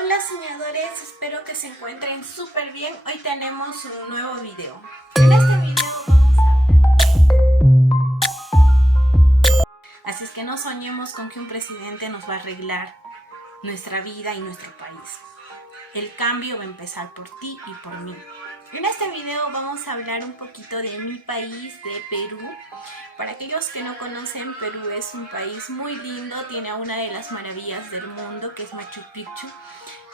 Hola soñadores, espero que se encuentren súper bien. Hoy tenemos un nuevo video. En este video vamos a... Así es que no soñemos con que un presidente nos va a arreglar nuestra vida y nuestro país. El cambio va a empezar por ti y por mí. En este video vamos a hablar un poquito de mi país, de Perú. Para aquellos que no conocen, Perú es un país muy lindo, tiene una de las maravillas del mundo, que es Machu Picchu.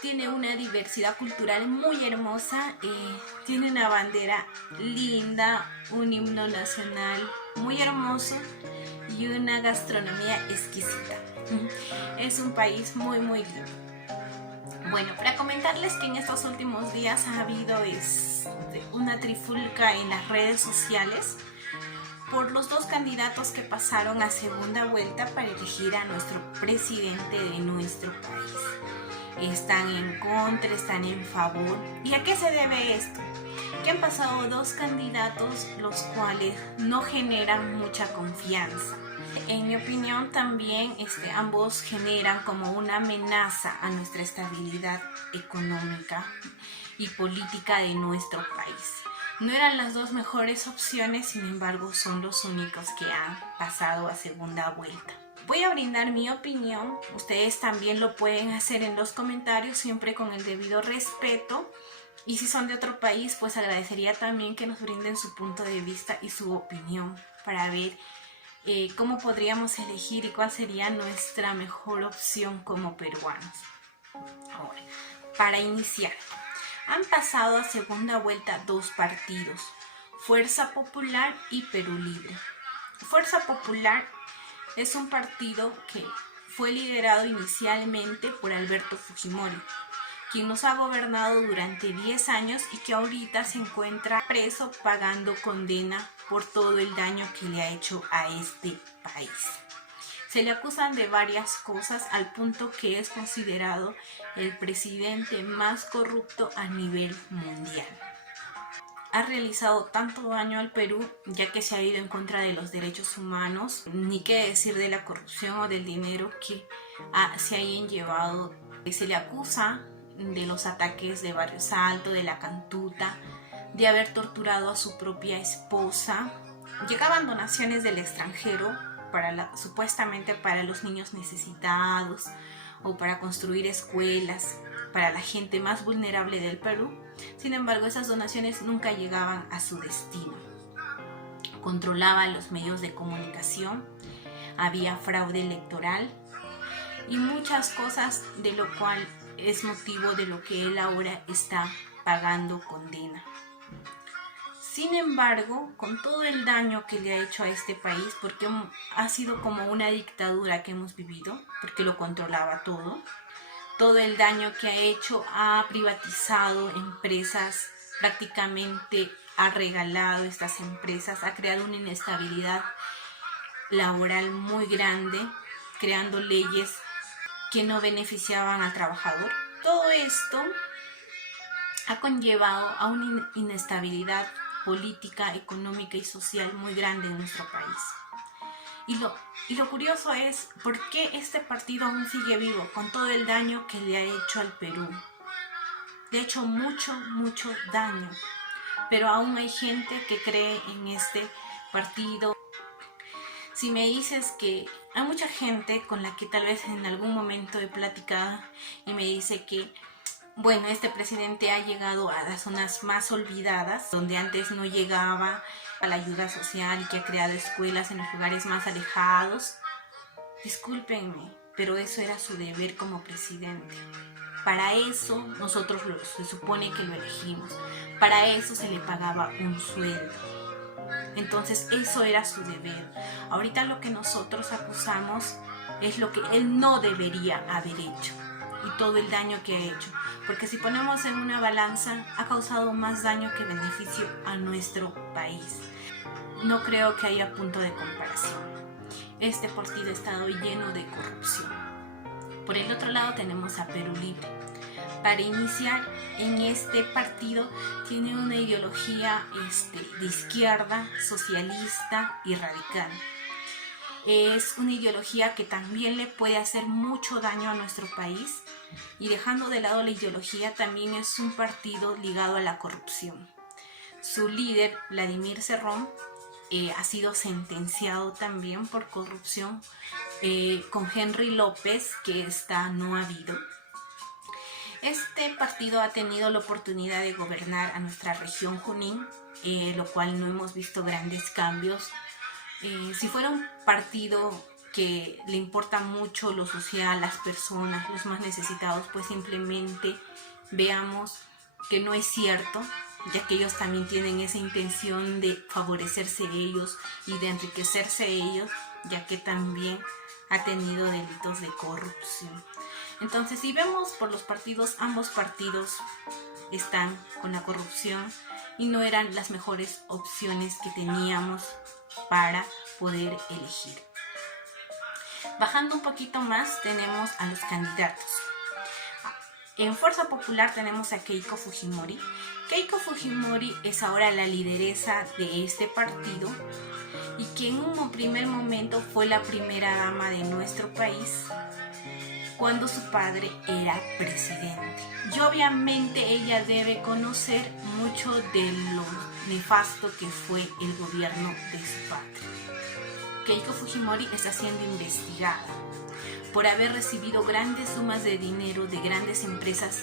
Tiene una diversidad cultural muy hermosa, tiene una bandera linda, un himno nacional muy hermoso y una gastronomía exquisita. Es un país muy lindo. Bueno, para comentarles que en estos últimos días ha habido una trifulca en las redes sociales por los dos candidatos que pasaron a segunda vuelta para elegir a nuestro presidente de nuestro país. Están en contra, están en favor. ¿Y a qué se debe esto? Que han pasado dos candidatos los cuales no generan mucha confianza. En mi opinión también ambos generan como una amenaza a nuestra estabilidad económica y política de nuestro país. No eran las dos mejores opciones, sin embargo son los únicos que han pasado a segunda vuelta. Voy a brindar mi opinión, ustedes también lo pueden hacer en los comentarios, siempre con el debido respeto. Y si son de otro país, pues agradecería también que nos brinden su punto de vista y su opinión para ver cómo podríamos elegir y cuál sería nuestra mejor opción como peruanos. Ahora, para iniciar, han pasado a segunda vuelta dos partidos, Fuerza Popular y Perú Libre. Fuerza Popular es un partido que fue liderado inicialmente por Alberto Fujimori, quien nos ha gobernado durante 10 años y que ahorita se encuentra preso pagando condena por todo el daño que le ha hecho a este país. Se le acusan de varias cosas al punto que es considerado el presidente más corrupto a nivel mundial. Ha realizado tanto daño al Perú, ya que se ha ido en contra de los derechos humanos, ni qué decir de la corrupción o del dinero que se hayan llevado. Se le acusa de los ataques de Barrio Salto, de la Cantuta, de haber torturado a su propia esposa. Llegaban donaciones del extranjero supuestamente para los niños necesitados o para construir escuelas para la gente más vulnerable del Perú. Sin embargo, esas donaciones nunca llegaban a su destino. Controlaban los medios de comunicación, había fraude electoral y muchas cosas, de lo cual es motivo de lo que él ahora está pagando condena. Sin embargo, con todo el daño que le ha hecho a este país, porque ha sido como una dictadura que hemos vivido, porque lo controlaba todo el daño que ha hecho, ha privatizado empresas, prácticamente ha regalado estas empresas, ha creado una inestabilidad laboral muy grande, creando leyes que no beneficiaban al trabajador. Todo esto ha conllevado a una inestabilidad política, económica y social muy grande en nuestro país. Y lo curioso es por qué este partido aún sigue vivo con todo el daño que le ha hecho al Perú. Le ha hecho mucho daño, pero aún hay gente que cree en este partido. Si me dices que hay mucha gente con la que tal vez en algún momento he platicado y me dice que bueno, este presidente ha llegado a las zonas más olvidadas, donde antes no llegaba a la ayuda social y que ha creado escuelas en los lugares más alejados. Discúlpenme, pero eso era su deber como presidente. Para eso nosotros se supone que lo elegimos. Para eso se le pagaba un sueldo. Entonces eso era su deber. Ahorita lo que nosotros acusamos es lo que él no debería haber hecho y todo el daño que ha hecho. Porque si ponemos en una balanza, ha causado más daño que beneficio a nuestro país. No creo que haya punto de comparación. Este partido ha estado lleno de corrupción. Por el otro lado tenemos a Perú Libre. Para iniciar, en este partido tiene una ideología de izquierda, socialista y radical. Es una ideología que también le puede hacer mucho daño a nuestro país, y dejando de lado la ideología, también es un partido ligado a la corrupción. Su líder, Vladimir Cerrón, ha sido sentenciado también por corrupción con Henry López, que no ha habido. Este partido ha tenido la oportunidad de gobernar a nuestra región Junín, lo cual no hemos visto grandes cambios. Si fuera un partido que le importa mucho lo social, las personas, los más necesitados, pues simplemente veamos que no es cierto, ya que ellos también tienen esa intención de favorecerse ellos y de enriquecerse ellos, ya que también ha tenido delitos de corrupción. Entonces, si vemos por los partidos, ambos partidos están con la corrupción y no eran las mejores opciones que teníamos para poder elegir. Bajando un poquito más, tenemos a los candidatos. En Fuerza Popular tenemos a Keiko Fujimori. Keiko Fujimori es ahora la lideresa de este partido y que en un primer momento fue la primera dama de nuestro país cuando su padre era presidente. Y obviamente ella debe conocer mucho de lo nefasto que fue el gobierno de su padre. Keiko Fujimori está siendo investigada por haber recibido grandes sumas de dinero de grandes empresas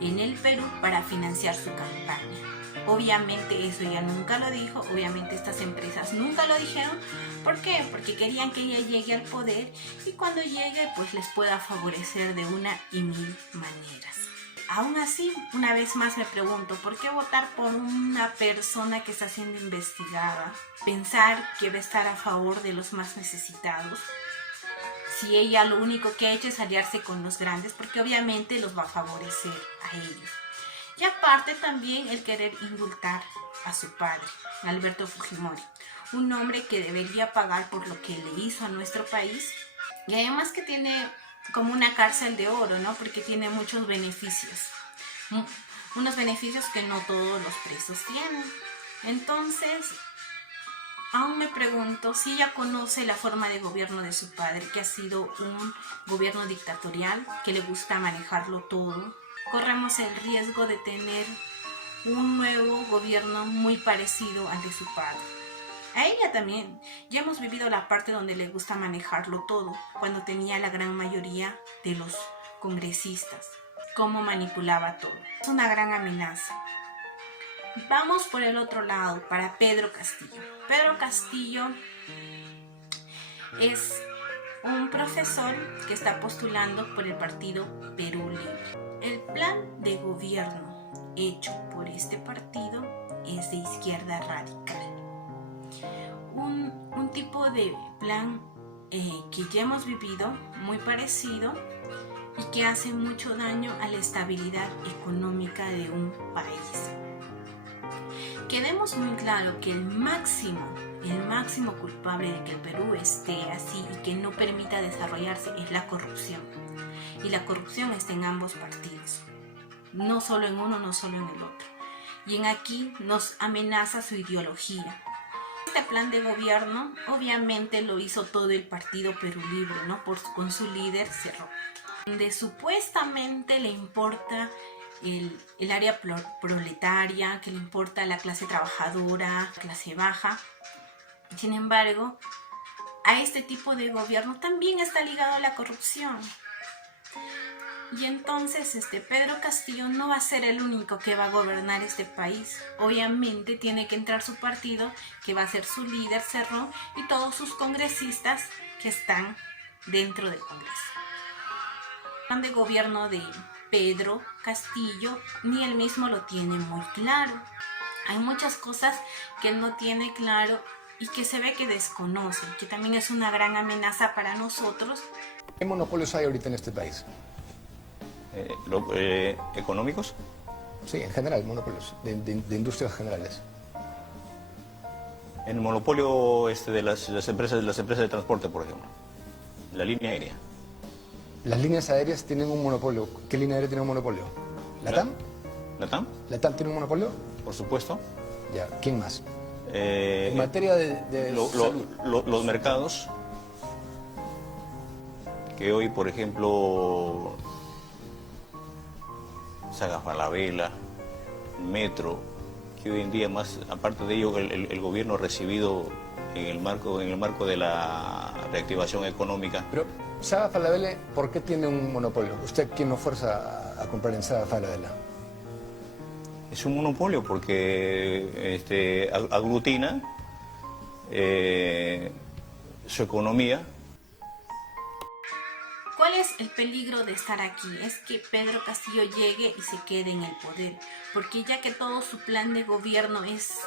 en el Perú para financiar su campaña. Obviamente eso ella nunca lo dijo, obviamente estas empresas nunca lo dijeron. ¿Por qué? Porque querían que ella llegue al poder y cuando llegue pues les pueda favorecer de una y mil maneras. Aún así, una vez más me pregunto, ¿por qué votar por una persona que está siendo investigada? Pensar que va a estar a favor de los más necesitados, si ella lo único que ha hecho es aliarse con los grandes, porque obviamente los va a favorecer a ellos. Y aparte también el querer indultar a su padre, Alberto Fujimori, un hombre que debería pagar por lo que le hizo a nuestro país y además que tiene como una cárcel de oro, ¿no? Porque tiene muchos beneficios, unos beneficios que no todos los presos tienen. Entonces, aún me pregunto si ella conoce la forma de gobierno de su padre, que ha sido un gobierno dictatorial, que le gusta manejarlo todo. Corremos el riesgo de tener un nuevo gobierno muy parecido al de su padre. A ella también, ya hemos vivido la parte donde le gusta manejarlo todo, cuando tenía la gran mayoría de los congresistas, cómo manipulaba todo. Es una gran amenaza. Vamos por el otro lado, para Pedro Castillo. Pedro Castillo es un profesor que está postulando por el partido Perú Libre. El plan de gobierno hecho por este partido es de izquierda radical. Un tipo de plan que ya hemos vivido, muy parecido y que hace mucho daño a la estabilidad económica de un país. Quedemos muy claro que el máximo culpable de que el Perú esté así y que no permita desarrollarse es la corrupción. Y la corrupción está en ambos partidos, no solo en uno, no solo en el otro. Y en aquí nos amenaza su ideología. Este plan de gobierno obviamente lo hizo todo el partido Perú Libre, ¿no? Con su líder Cerrón, donde supuestamente le importa el área proletaria, que le importa la clase trabajadora, clase baja. Sin embargo, a este tipo de gobierno también está ligado a la corrupción. Y entonces Pedro Castillo no va a ser el único que va a gobernar este país. Obviamente tiene que entrar su partido, que va a ser su líder Cerrón, y todos sus congresistas que están dentro del Congreso. El plan de gobierno de Pedro Castillo ni él mismo lo tiene muy claro. Hay muchas cosas que él no tiene claro y que se ve que desconoce, que también es una gran amenaza para nosotros. ¿Qué monopolios hay ahorita en este país? ¿Económicos? Sí, en general, monopolios de industrias generales. El monopolio de las empresas de transporte, por ejemplo. La línea aérea. Las líneas aéreas tienen un monopolio. ¿Qué línea aérea tiene un monopolio? ¿LATAM? ¿LATAM? ¿LATAM tiene un monopolio? Por supuesto. Ya, ¿quién más? En materia de los mercados, que hoy, por ejemplo, Saga Falabella, Metro, que hoy en día más, aparte de ello, el gobierno ha recibido en el marco de la reactivación económica. Pero Saga Falabella, ¿por qué tiene un monopolio? ¿Usted quién nos fuerza a comprar en Saga Falabella? Es un monopolio porque aglutina su economía. ¿Cuál es el peligro de estar aquí? Es que Pedro Castillo llegue y se quede en el poder, porque ya que todo su plan de gobierno es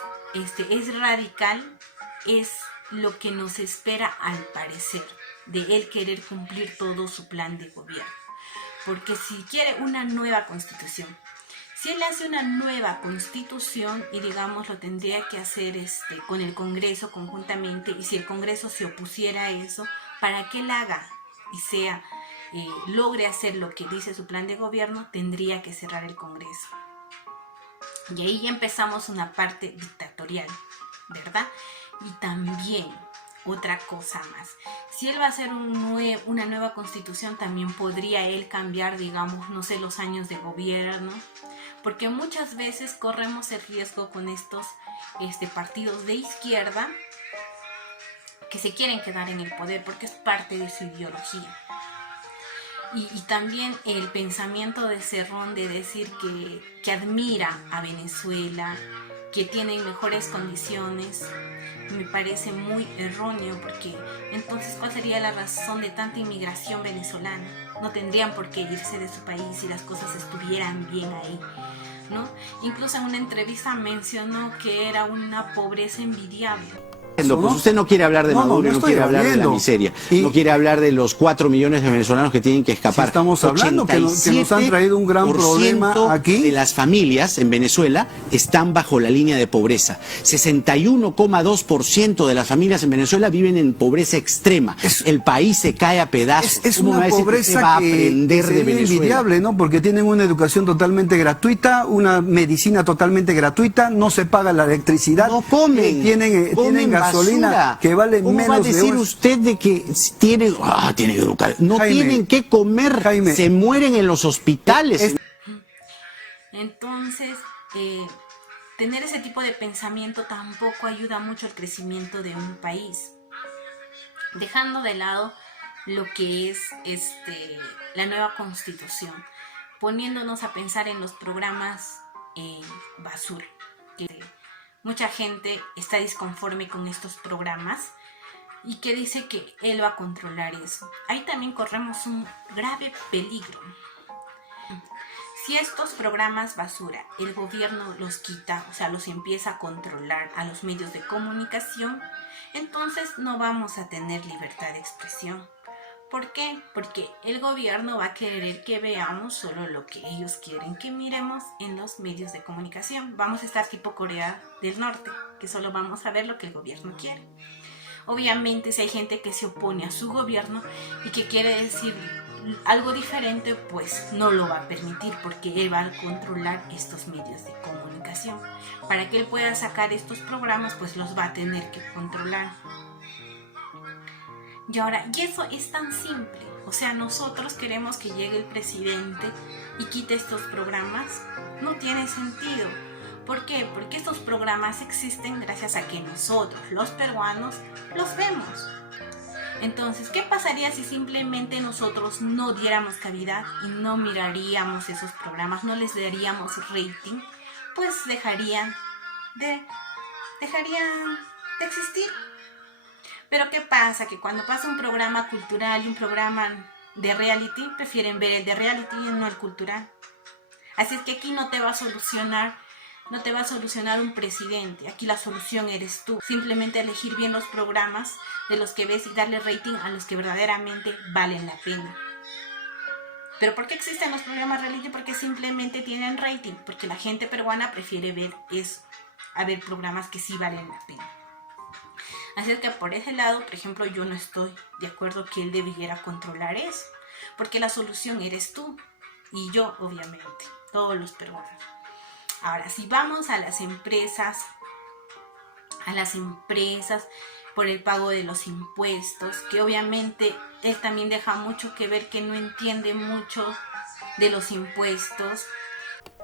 radical, es lo que nos espera al parecer, de él querer cumplir todo su plan de gobierno. Porque si quiere una nueva constitución, si él hace una nueva constitución y digamos lo tendría que hacer con el Congreso conjuntamente, y si el Congreso se opusiera a eso, para que él haga y logre hacer lo que dice su plan de gobierno, tendría que cerrar el Congreso. Y ahí ya empezamos una parte dictatorial, ¿verdad? Y también otra cosa más, si él va a hacer una nueva constitución, también podría él cambiar, digamos, no sé, los años de gobierno, porque muchas veces corremos el riesgo con estos partidos de izquierda que se quieren quedar en el poder porque es parte de su ideología. Y también el pensamiento de Cerrón de decir que admira a Venezuela, que tienen mejores condiciones, me parece muy erróneo, porque entonces ¿cuál sería la razón de tanta inmigración venezolana? No tendrían por qué irse de su país si las cosas estuvieran bien ahí, ¿no? Incluso en una entrevista mencionó que era una pobreza envidiable. Pues usted no quiere hablar de Maduro, no quiere hablar de la miseria, no quiere hablar de los 4 millones de venezolanos que tienen que escapar. Si estamos hablando que nos han traído un gran problema aquí. De las familias en Venezuela están bajo la línea de pobreza. 61,2% de las familias en Venezuela viven en pobreza extrema. El país se cae a pedazos. Es una pobreza que es envidiable, ¿no? Porque tienen una educación totalmente gratuita, una medicina totalmente gratuita, no se paga la electricidad. No comen. Tienen gasolina que vale ¿Cómo menos va a decir usted de que tienen que educar? No tienen que comer, Jaime, se mueren en los hospitales. Entonces, tener ese tipo de pensamiento tampoco ayuda mucho al crecimiento de un país. Dejando de lado lo que es la nueva constitución, poniéndonos a pensar en los programas basura, que mucha gente está disconforme con estos programas y que dice que él va a controlar eso. Ahí también corremos un grave peligro. Si estos programas basura el gobierno los quita, o sea, los empieza a controlar a los medios de comunicación, entonces no vamos a tener libertad de expresión. ¿Por qué? Porque el gobierno va a querer que veamos solo lo que ellos quieren que miremos en los medios de comunicación. Vamos a estar tipo Corea del Norte, que solo vamos a ver lo que el gobierno quiere. Obviamente, si hay gente que se opone a su gobierno y que quiere decir algo diferente, pues no lo va a permitir, porque él va a controlar estos medios de comunicación. Para que él pueda sacar estos programas, pues los va a tener que controlar. Y ahora, y eso es tan simple, o sea, nosotros queremos que llegue el presidente y quite estos programas, no tiene sentido. ¿Por qué? Porque estos programas existen gracias a que nosotros, los peruanos, los vemos. Entonces, ¿qué pasaría si simplemente nosotros no diéramos cavidad y no miraríamos esos programas, no les daríamos rating? Pues dejarían de existir. Pero ¿qué pasa? Que cuando pasa un programa cultural y un programa de reality, prefieren ver el de reality y no el cultural. Así es que aquí no te va a solucionar un presidente. Aquí la solución eres tú. Simplemente elegir bien los programas de los que ves y darle rating a los que verdaderamente valen la pena. ¿Pero por qué existen los programas reality? Porque simplemente tienen rating. Porque la gente peruana prefiere ver eso, a ver programas que sí valen la pena. Así es que por ese lado, por ejemplo, yo no estoy de acuerdo que él debiera controlar eso, porque la solución eres tú y yo, obviamente, todos los peruanos. Ahora, si vamos a las empresas por el pago de los impuestos, que obviamente él también deja mucho que ver, que no entiende mucho de los impuestos.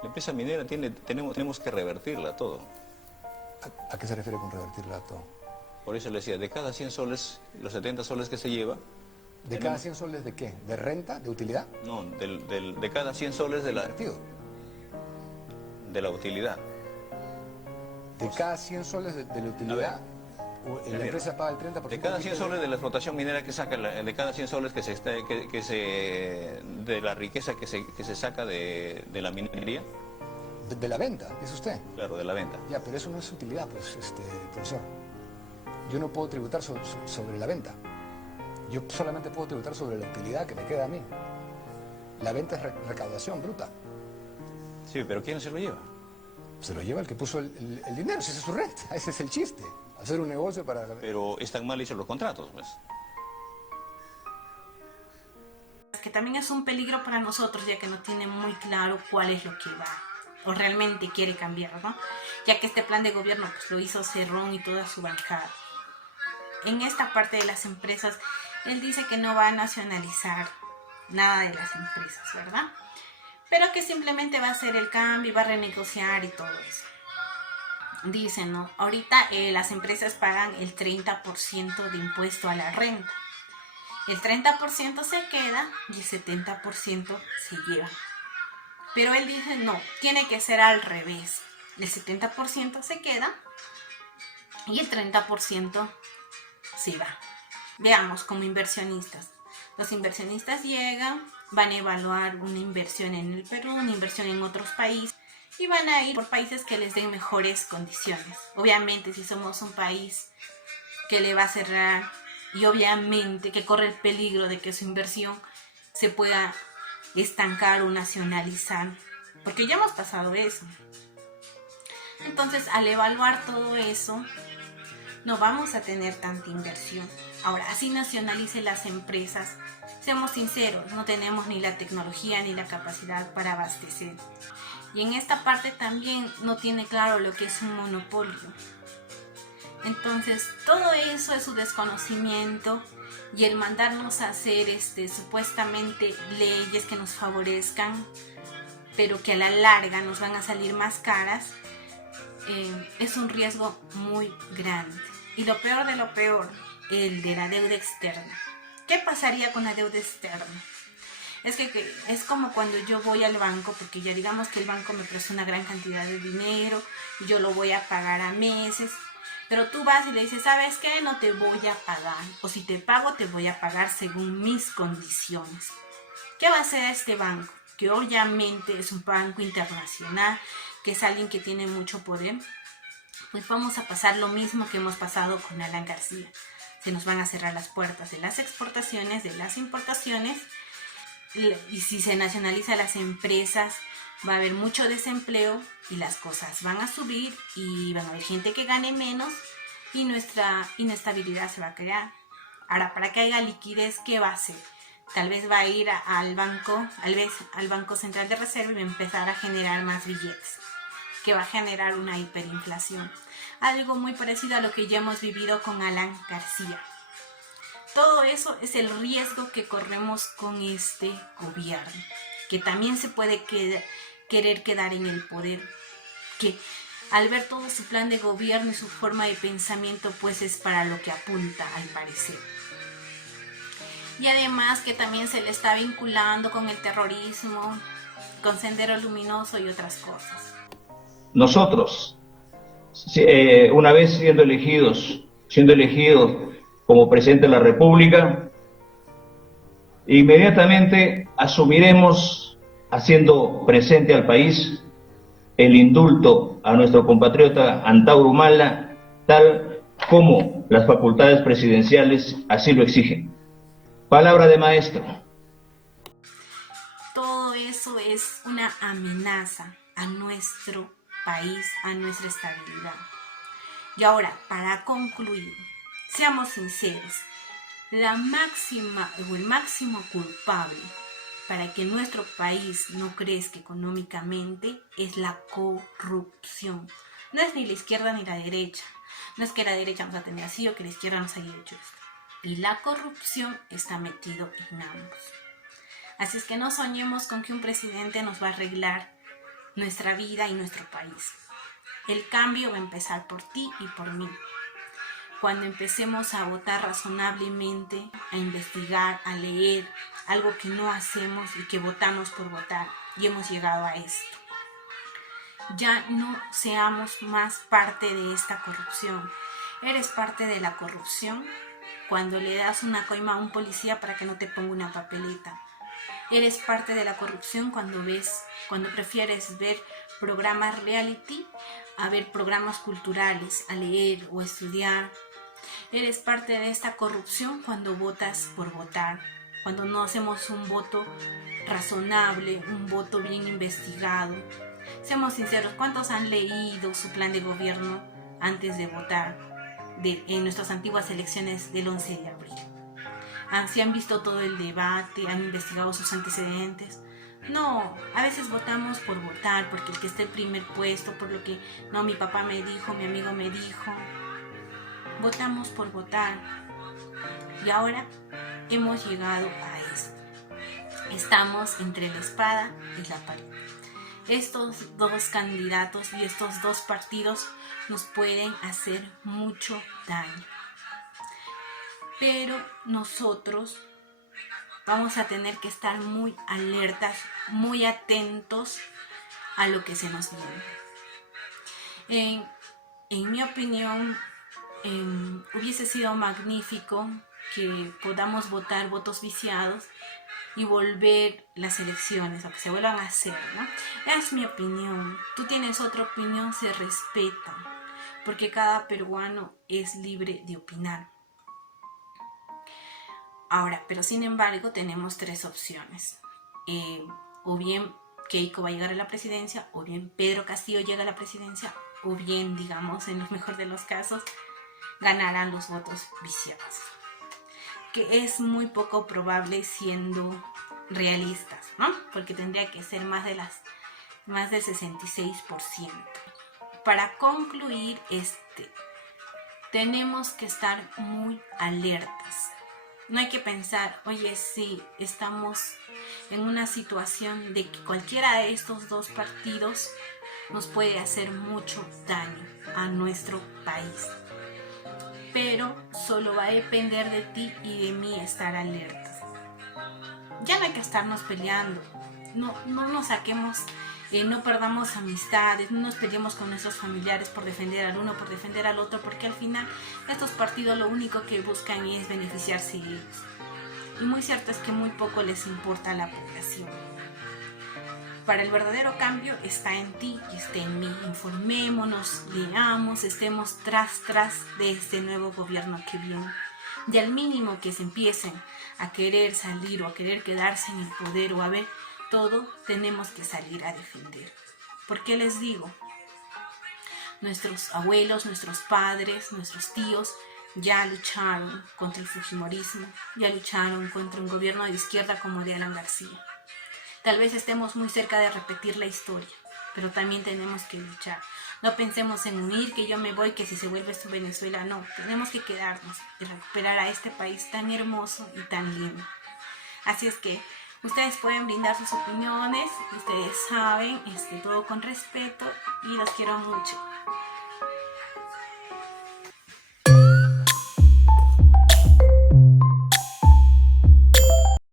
La empresa minera tenemos que revertirla todo. ¿A qué se refiere con revertirla todo? Por eso le decía, de cada 100 soles, los 70 soles que se lleva... ¿De cada 100 soles de qué? ¿De renta? ¿De utilidad? No, de cada 100 soles de la... Invertido. De la utilidad. De cada 100 soles de la utilidad, la empresa paga el 30%. De cada 100 soles de la explotación minera que saca, de cada 100 soles de la riqueza que se saca de la minería. De la venta, es usted. Claro, de la venta. Ya, pero eso no es utilidad, pues, profesor. Yo no puedo tributar sobre la venta. Yo solamente puedo tributar sobre la utilidad que me queda a mí. La venta es recaudación bruta. Sí, pero ¿quién se lo lleva? Se lo lleva el que puso el dinero, esa es su renta, ese es el chiste. Hacer un negocio para... Pero están mal hechos los contratos, pues. Que también es un peligro para nosotros, ya que no tiene muy claro cuál es lo que va o realmente quiere cambiar, ¿no? Ya que este plan de gobierno pues lo hizo Cerrón y toda su bancada. En esta parte de las empresas, él dice que no va a nacionalizar nada de las empresas, ¿verdad? Pero que simplemente va a hacer el cambio y va a renegociar y todo eso. Dicen, ¿no? Ahorita las empresas pagan el 30% de impuesto a la renta. El 30% se queda y el 70% se lleva. Pero él dice, no, tiene que ser al revés. El 70% se queda y el 30% se va. Veamos, como inversionistas. Los inversionistas llegan, van a evaluar una inversión en el Perú, una inversión en otros países y van a ir por países que les den mejores condiciones. Obviamente, si somos un país que le va a cerrar y obviamente que corre el peligro de que su inversión se pueda estancar o nacionalizar, porque ya hemos pasado eso. Entonces, al evaluar todo eso, no vamos a tener tanta inversión. Ahora, así nacionalice las empresas, seamos sinceros, no tenemos ni la tecnología ni la capacidad para abastecer. Y en esta parte también no tiene claro lo que es un monopolio. Entonces, todo eso es su desconocimiento y el mandarnos a hacer supuestamente leyes que nos favorezcan, pero que a la larga nos van a salir más caras, es un riesgo muy grande. Y lo peor de lo peor, el de la deuda externa. ¿Qué pasaría con la deuda externa? Es que es como cuando yo voy al banco, porque ya digamos que el banco me presta una gran cantidad de dinero y yo lo voy a pagar a meses, pero tú vas y le dices, ¿sabes qué? No te voy a pagar, o si te pago, te voy a pagar según mis condiciones. ¿Qué va a hacer este banco? Que obviamente es un banco internacional, que es alguien que tiene mucho poder. Pues vamos a pasar lo mismo que hemos pasado con Alan García. Se nos van a cerrar las puertas de las exportaciones, de las importaciones, y si se nacionalizan las empresas, va a haber mucho desempleo y las cosas van a subir y van a haber gente que gane menos y nuestra inestabilidad se va a crear. Ahora, para que haya liquidez, ¿qué va a hacer? Tal vez va a ir al Banco Central de Reserva y va a empezar a generar más billetes, que va a generar una hiperinflación. Algo muy parecido a lo que ya hemos vivido con Alan García. Todo eso es el riesgo que corremos con este gobierno, que también se puede querer quedar en el poder, que al ver todo su plan de gobierno y su forma de pensamiento, pues es para lo que apunta al parecer. Y además que también se le está vinculando con el terrorismo, con Sendero Luminoso y otras cosas. Nosotros, una vez siendo elegidos como presidente de la República, inmediatamente asumiremos, haciendo presente al país, el indulto a nuestro compatriota Antauro Humala, tal como las facultades presidenciales así lo exigen. Palabra de maestro. Todo eso es una amenaza a nuestro país, a nuestra estabilidad. Y ahora, para concluir, seamos sinceros, la máxima o el máximo culpable para que nuestro país no crezca económicamente es la corrupción. No es ni la izquierda ni la derecha. No es que la derecha nos ha tenido así o que la izquierda nos haya hecho esto. Y la corrupción está metido en ambos. Así es que no soñemos con que un presidente nos va a arreglar nuestra vida y nuestro país. El cambio va a empezar por ti y por mí. Cuando empecemos a votar razonablemente, a investigar, a leer, algo que no hacemos y que votamos por votar, y hemos llegado a esto. Ya no seamos más parte de esta corrupción. Eres parte de la corrupción cuando le das una coima a un policía para que no te ponga una papeleta. Eres parte de la corrupción cuando prefieres ver programas reality a ver programas culturales, a leer o estudiar. Eres parte de esta corrupción cuando votas por votar, cuando no hacemos un voto razonable, un voto bien investigado. Seamos sinceros, ¿cuántos han leído su plan de gobierno antes de votar en nuestras antiguas elecciones del 11 de abril? ¿Se han visto todo el debate? ¿Han investigado sus antecedentes? No, a veces votamos por votar, porque el que esté en primer puesto, por lo que no, mi papá me dijo, mi amigo me dijo. Votamos por votar. Y ahora hemos llegado a esto. Estamos entre la espada y la pared. Estos dos candidatos y estos dos partidos nos pueden hacer mucho daño. Pero nosotros vamos a tener que estar muy alertas, muy atentos a lo que se nos viene. En mi opinión, hubiese sido magnífico que podamos votar votos viciados y volver las elecciones, o que se vuelvan a hacer, ¿no? Es mi opinión. Tú tienes otra opinión, se respeta, porque cada peruano es libre de opinar. Ahora, pero sin embargo, tenemos tres opciones. O bien Keiko va a llegar a la presidencia, o bien Pedro Castillo llega a la presidencia, o bien, digamos, en lo mejor de los casos, ganarán los votos viciados. Que es muy poco probable siendo realistas, ¿no? Porque tendría que ser más del 66%. Para concluir, tenemos que estar muy alertas. No hay que pensar, oye, sí, estamos en una situación de que cualquiera de estos dos partidos nos puede hacer mucho daño a nuestro país. Pero solo va a depender de ti y de mí estar alertas. Ya no hay que estarnos peleando, no nos saquemos, no perdamos amistades, no nos peleemos con nuestros familiares por defender al uno, por defender al otro, porque al final estos partidos lo único que buscan es beneficiarse ellos. Y muy cierto es que muy poco les importa a la población. Para el verdadero cambio está en ti y está en mí. Informémonos, leamos, estemos tras de este nuevo gobierno que viene. Y al mínimo que se empiecen a querer salir o a querer quedarse en el poder o a ver todo, tenemos que salir a defender. ¿Por qué les digo? Nuestros abuelos, nuestros padres, nuestros tíos ya lucharon contra el fujimorismo, ya lucharon contra un gobierno de izquierda como de Alan García. Tal vez estemos muy cerca de repetir la historia, pero también tenemos que luchar. No pensemos en huir, que yo me voy, que si se vuelve esto Venezuela, no. Tenemos que quedarnos y recuperar a este país tan hermoso y tan lindo. Así es que ustedes pueden brindar sus opiniones, ustedes saben, todo con respeto y los quiero mucho.